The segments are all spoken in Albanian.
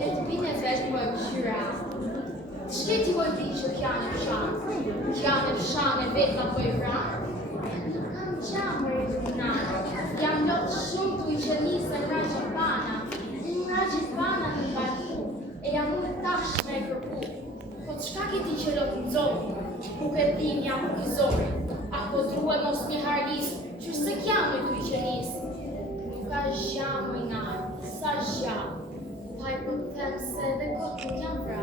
E të bine vesh më e këshyra. Shketi më di që kjanë e fshanë. Kjanë e fshanë e vetë apo e vranë. Nuk kam qamë e rëzina. Jam lotë shumë të i qënisë e rraqë pana. Në rraqë pana në barku. E jam unë tashme e kërku. Po të shka këti që lotë në zonë? Nuk e tim jam u këzori. Ako drua mos një harlisë. Që se kjamë e të i qënisë. Nuk a zhamë i nalë. Sa zhamë. Pa i po të themë se edhe kotë nuk jam vra.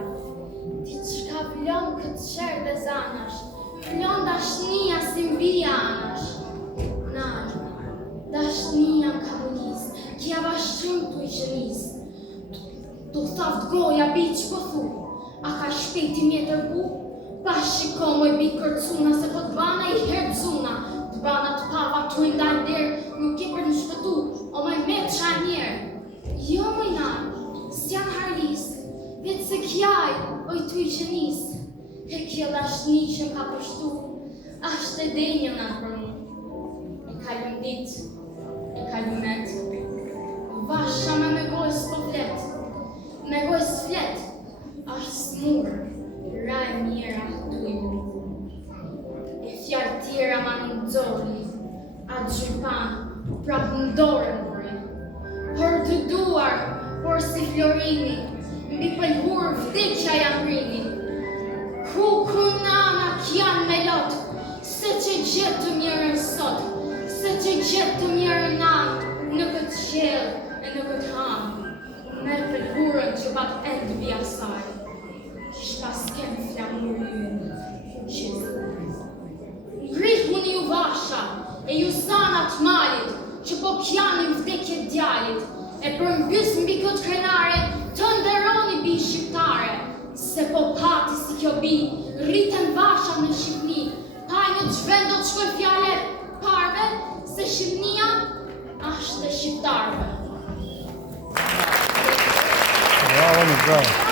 Ti qka vlon këtë qërë dhe zanash. Vlon dashnia si mbi anash. Nalë, dashnia në kamunis. Kja bashkëm të i qënis. Tu thaft goja bi që po thu. A ka shpeti mjetër bu? Pa shiko moj bi kërcuna se po të bana i herbzuna. Të bana të pava të ndalë derë. Nuk i për në shpëtu. O moj me të qa njerë. Jo moj nalë. S'jam harlisë, vetë se kjaj, oj tu i qënisë. E kjo dashni që m'ka pështu, ashtë e denjë në për mu. E kalëm ditë, e kalëm metë. Vasha me gojës po fletë, me gojës fletë, ashtë smurë, raj mjera tu i bu. E fjallë tjera ma në dzori, a gjypanë, prapë në dorë mëri. Por të duar, por si florini, mbi pëllhur vdikja janë rini. Ku nana kjanë me lotë, se që gjithë të mjerën sot, se që gjithë të mjerën nanë, në këtë qelë e në këtë hamë. Merë pëllhurën që batë endë bia saj, kish pas kemë flamurën, qizë. Ngritë mu një vasha, e ju sanat malit, që po kjanë në vdekje djalit, e për mbys mbi këtë krenare, të ndëroni bi shqiptare. Se po pati si kjo bi, rritën vasha në Shqipni, pa një gjvendo të shkoj fjale parve, se Shqipnia ashtë e shqiptarve. Bravo, bravo.